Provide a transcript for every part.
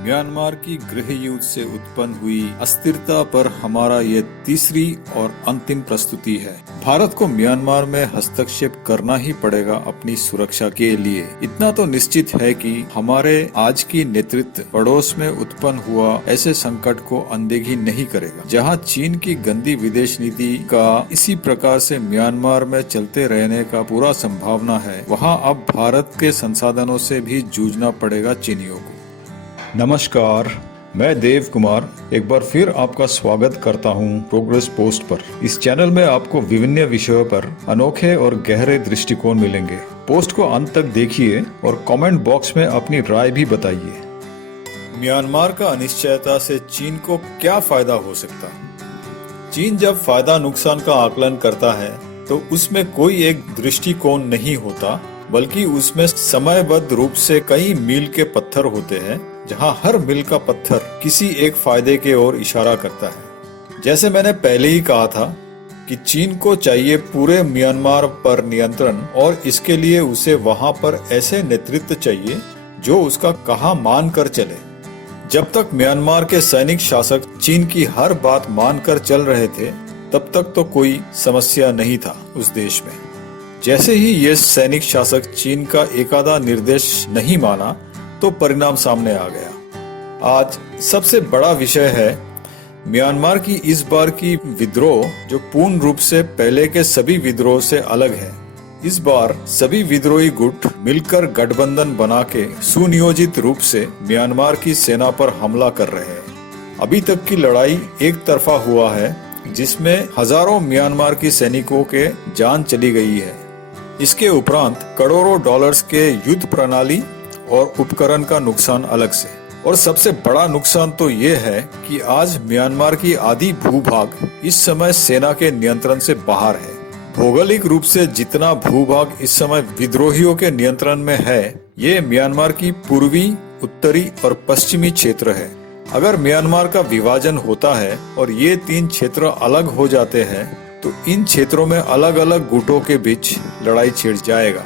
Myanmar की गृह युद्ध से उत्पन्न हुई अस्थिरता पर हमारा ये तीसरी और अंतिम प्रस्तुति है। भारत को म्यांमार में हस्तक्षेप करना ही पड़ेगा अपनी सुरक्षा के लिए। इतना तो निश्चित है कि हमारे आज की नेतृत्व पड़ोस में उत्पन्न हुआ ऐसे संकट को अनदेखी नहीं करेगा। जहां चीन की गंदी विदेश नीति का इसी प्रकार से म्यांमार में चलते रहने का पूरा संभावना है, वहां अब भारत के संसाधनों से भी जूझना पड़ेगा चीनियों को। नमस्कार, मैं देव कुमार एक बार फिर आपका स्वागत करता हूं प्रोग्रेस पोस्ट पर। इस चैनल में आपको विभिन्न विषयों पर अनोखे और गहरे दृष्टिकोण मिलेंगे। पोस्ट को अंत तक देखिए और कमेंट बॉक्स में अपनी राय भी बताइए। म्यांमार का अनिश्चयता से चीन को क्या फायदा हो सकता? चीन जब फायदा नुकसान का आकलन करता है तो उसमें कोई एक दृष्टिकोण नहीं होता, बल्कि उसमें समयबद्ध रूप से कई मील के पत्थर होते हैं, जहां हर मील का पत्थर किसी एक फायदे के ओर इशारा करता है। जैसे मैंने पहले ही कहा था कि चीन को चाहिए पूरे म्यांमार पर नियंत्रण, और इसके लिए उसे वहां पर ऐसे नेतृत्व चाहिए जो उसका कहा मान कर चले। जब तक म्यांमार के सैनिक शासक चीन की हर बात मानकर चल रहे थे, तब तक तो कोई समस्या नहीं था उस देश में। जैसे ही ये सैनिक शासक चीन का एकादा निर्देश नहीं माना तो परिणाम सामने आ गया। आज सबसे बड़ा विषय है म्यांमार की इस बार की विद्रोह, जो पूर्ण रूप से पहले के सभी विद्रोह से अलग है। इस बार सभी विद्रोही गुट मिलकर गठबंधन बना के सुनियोजित रूप से म्यांमार की सेना पर हमला कर रहे हैं। अभी तक की लड़ाई एक तरफा हुआ है, जिसमें हजारों म्यांमार की सैनिकों के जान चली गई है। इसके उपरांत करोड़ों डॉलर्स के युद्ध प्रणाली और उपकरण का नुकसान अलग से। और सबसे बड़ा नुकसान तो ये है कि आज म्यांमार की आधी भूभाग इस समय सेना के नियंत्रण से बाहर है। भौगोलिक रूप से जितना भूभाग इस समय विद्रोहियों के नियंत्रण में है, ये म्यांमार की पूर्वी, उत्तरी और पश्चिमी क्षेत्र है। अगर म्यांमार का विभाजन होता है और ये तीन क्षेत्र अलग हो जाते हैं, तो इन क्षेत्रों में अलग अलग गुटों के बीच लड़ाई छिड़ जाएगा।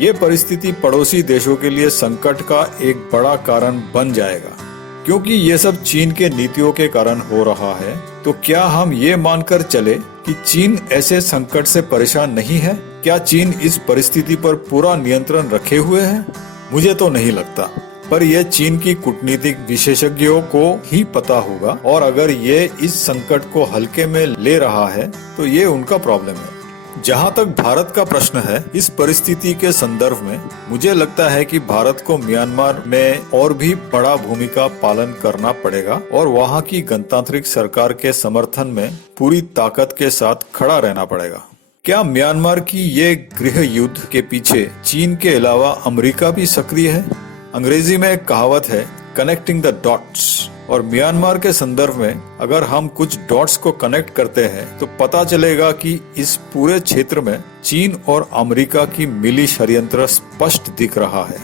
ये परिस्थिति पड़ोसी देशों के लिए संकट का एक बड़ा कारण बन जाएगा। क्योंकि ये सब चीन के नीतियों के कारण हो रहा है, तो क्या हम ये मानकर चले कि चीन ऐसे संकट से परेशान नहीं है? क्या चीन इस परिस्थिति पर पूरा नियंत्रण रखे हुए है? मुझे तो नहीं लगता, पर यह चीन की कूटनीतिक विशेषज्ञों को ही पता होगा। और अगर ये इस संकट को हल्के में ले रहा है तो ये उनका प्रॉब्लम है। जहां तक भारत का प्रश्न है, इस परिस्थिति के संदर्भ में मुझे लगता है कि भारत को म्यांमार में और भी बड़ा भूमिका पालन करना पड़ेगा और वहां की गणतांत्रिक सरकार के समर्थन में पूरी ताकत के साथ खड़ा रहना पड़ेगा। क्या म्यांमार की ये गृह युद्ध के पीछे चीन के अलावा अमेरिका भी सक्रिय है? अंग्रेजी में एक कहावत है, कनेक्टिंग द डॉट्स। और म्यांमार के संदर्भ में अगर हम कुछ डॉट्स को कनेक्ट करते हैं तो पता चलेगा कि इस पूरे क्षेत्र में चीन और अमेरिका की मिली षड्यंत्र स्पष्ट दिख रहा है।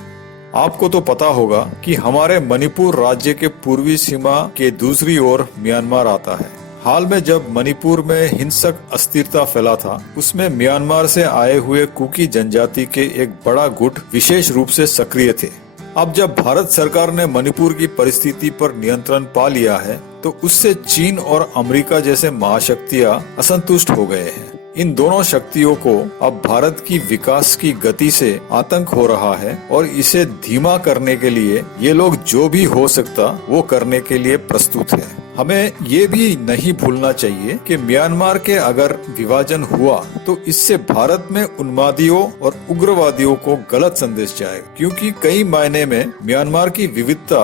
आपको तो पता होगा कि हमारे मणिपुर राज्य के पूर्वी सीमा के दूसरी ओर म्यांमार आता है। हाल में जब मणिपुर में हिंसक अस्थिरता फैला था, उसमें म्यांमार से आए हुए कुकी जनजाति के एक बड़ा गुट विशेष रूप से सक्रिय थे। अब जब भारत सरकार ने मणिपुर की परिस्थिति पर नियंत्रण पा लिया है, तो उससे चीन और अमेरिका जैसे महाशक्तियां असंतुष्ट हो गए हैं। इन दोनों शक्तियों को अब भारत की विकास की गति से आतंक हो रहा है, और इसे धीमा करने के लिए ये लोग जो भी हो सकता वो करने के लिए प्रस्तुत है। हमें ये भी नहीं भूलना चाहिए कि म्यांमार के अगर विभाजन हुआ तो इससे भारत में उन्मादियों और उग्रवादियों को गलत संदेश जाएगा। क्योंकि कई मायने में म्यांमार की विविधता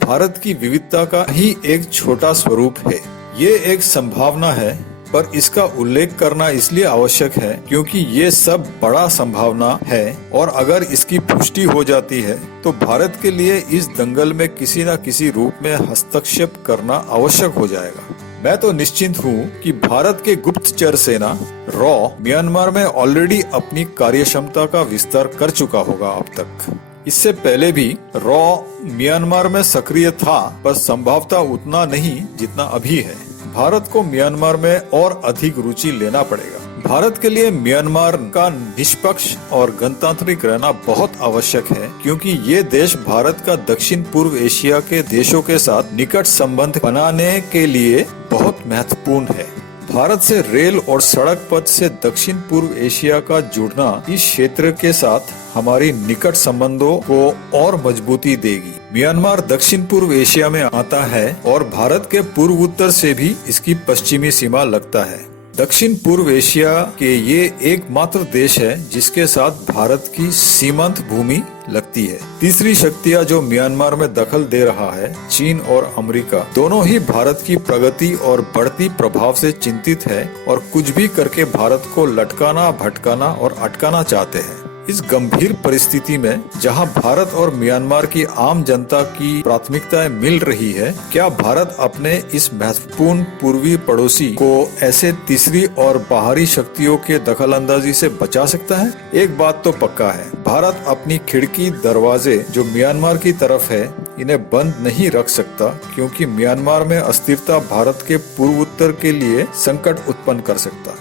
भारत की विविधता का ही एक छोटा स्वरूप है। ये एक संभावना है, पर इसका उल्लेख करना इसलिए आवश्यक है क्योंकि ये सब बड़ा संभावना है, और अगर इसकी पुष्टि हो जाती है तो भारत के लिए इस दंगल में किसी न किसी रूप में हस्तक्षेप करना आवश्यक हो जाएगा। मैं तो निश्चिंत हूँ कि भारत के गुप्तचर सेना रॉ म्यांमार में ऑलरेडी अपनी कार्यक्षमता का विस्तार कर चुका होगा अब तक। इससे पहले भी रॉ म्यांमार में सक्रिय था, पर संभवतः उतना नहीं जितना अभी है। भारत को म्यांमार में और अधिक रुचि लेना पड़ेगा। भारत के लिए म्यांमार का निष्पक्ष और गणतांत्रिक रहना बहुत आवश्यक है, क्योंकि ये देश भारत का दक्षिण पूर्व एशिया के देशों के साथ निकट संबंध बनाने के लिए बहुत महत्वपूर्ण है। भारत से रेल और सड़क पथ से दक्षिण पूर्व एशिया का जुड़ना इस क्षेत्र के साथ हमारी निकट संबंधों को और मजबूती देगी। म्यांमार दक्षिण पूर्व एशिया में आता है और भारत के पूर्व उत्तर से भी इसकी पश्चिमी सीमा लगता है। दक्षिण पूर्व एशिया के ये एकमात्र देश है जिसके साथ भारत की सीमांत भूमि लगती है। तीसरी शक्तियां जो म्यांमार में दखल दे रहा है, चीन और अमेरिका, दोनों ही भारत की प्रगति और बढ़ती प्रभाव से चिंतित है और कुछ भी करके भारत को लटकाना, भटकाना और अटकाना चाहते हैं। इस गंभीर परिस्थिति में जहां भारत और म्यांमार की आम जनता की प्राथमिकताएं मिल रही है, क्या भारत अपने इस महत्वपूर्ण पूर्वी पड़ोसी को ऐसे तीसरी और बाहरी शक्तियों के दखलंदाजी से बचा सकता है? एक बात तो पक्का है, भारत अपनी खिड़की दरवाजे जो म्यांमार की तरफ है इन्हें बंद नहीं रख सकता, क्योंकि म्यांमार में अस्थिरता भारत के पूर्व उत्तर के लिए संकट उत्पन्न कर सकता।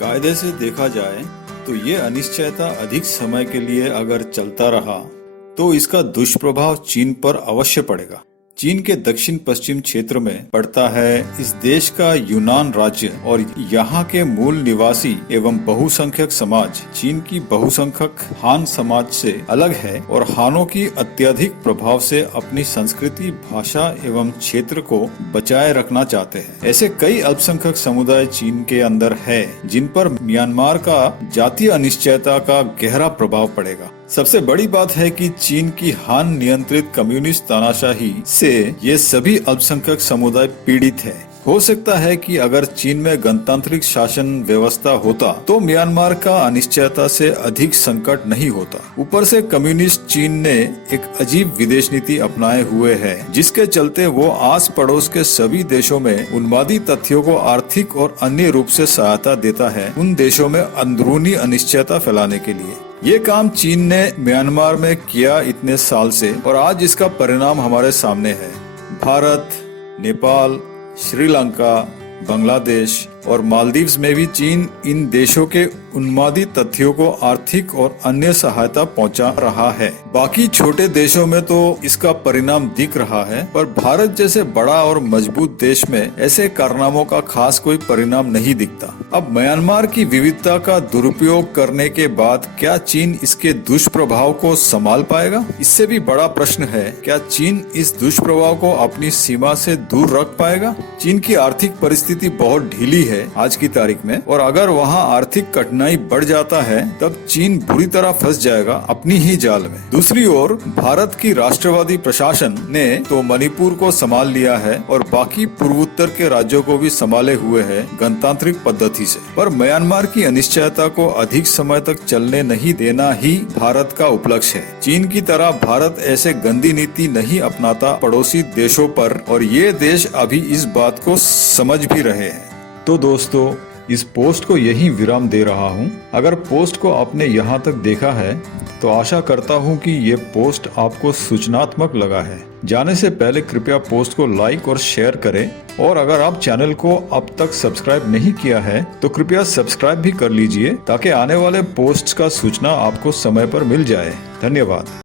कायदे से देखा जाए तो ये अनिश्चयता अधिक समय के लिए अगर चलता रहा तो इसका दुष्प्रभाव चीन पर अवश्य पड़ेगा। चीन के दक्षिण पश्चिम क्षेत्र में पड़ता है इस देश का यूनान राज्य और यहाँ के मूल निवासी एवं बहुसंख्यक समाज चीन की बहुसंख्यक हान समाज से अलग है और हानों की अत्यधिक प्रभाव से अपनी संस्कृति, भाषा एवं क्षेत्र को बचाए रखना चाहते हैं। ऐसे कई अल्पसंख्यक समुदाय चीन के अंदर है जिन पर म्यांमार का जातीय अनिश्चयता का गहरा प्रभाव पड़ेगा। सबसे बड़ी बात है कि चीन की हान नियंत्रित कम्युनिस्ट तानाशाही से ये सभी अल्पसंख्यक समुदाय पीड़ित है। हो सकता है कि अगर चीन में गणतांत्रिक शासन व्यवस्था होता तो म्यांमार का अनिश्चयता से अधिक संकट नहीं होता। ऊपर से कम्युनिस्ट चीन ने एक अजीब विदेश नीति अपनाए हुए है, जिसके चलते वो आस पड़ोस के सभी देशों में उन्मादी तथ्यों को आर्थिक और अन्य रूप से सहायता देता है उन देशों में अंदरूनी अनिश्चयता फैलाने के लिए। ये काम चीन ने म्यांमार में किया इतने साल से और आज इसका परिणाम हमारे सामने है। भारत, नेपाल, श्रीलंका, बांग्लादेश और मालदीव्स में भी चीन इन देशों के उन्मादी तथ्यों को आर्थिक और अन्य सहायता पहुंचा रहा है। बाकी छोटे देशों में तो इसका परिणाम दिख रहा है, पर भारत जैसे बड़ा और मजबूत देश में ऐसे कारनामों का खास कोई परिणाम नहीं दिखता। अब म्यांमार की विविधता का दुरुपयोग करने के बाद क्या चीन इसके दुष्प्रभाव को संभाल पाएगा? इससे भी बड़ा प्रश्न है, क्या चीन इस दुष्प्रभाव को अपनी सीमा से दूर रख पाएगा? चीन की आर्थिक परिस्थिति बहुत ढीली है आज की तारीख में, और अगर वहाँ आर्थिक कठिनाई बढ़ जाता है तब चीन बुरी तरह फंस जाएगा अपनी ही जाल में। दूसरी ओर भारत की राष्ट्रवादी प्रशासन ने तो मणिपुर को संभाल लिया है और बाकी पूर्वोत्तर के राज्यों को भी संभाले हुए है गणतांत्रिक पद्धति से, पर म्यांमार की अनिश्चयता को अधिक समय तक चलने नहीं देना ही भारत का उपलक्ष्य है। चीन की तरह भारत ऐसे गंदी नीति नहीं अपनाता पड़ोसी देशों पर, और ये देश अभी इस बात को समझ भी रहे हैं। तो दोस्तों, इस पोस्ट को यही विराम दे रहा हूँ। अगर पोस्ट को आपने यहाँ तक देखा है तो आशा करता हूँ कि ये पोस्ट आपको सूचनात्मक लगा है। जाने से पहले कृपया पोस्ट को लाइक और शेयर करें, और अगर आप चैनल को अब तक सब्सक्राइब नहीं किया है तो कृपया सब्सक्राइब भी कर लीजिए, ताकि आने वाले पोस्ट का सूचना आपको समय पर मिल जाए। धन्यवाद।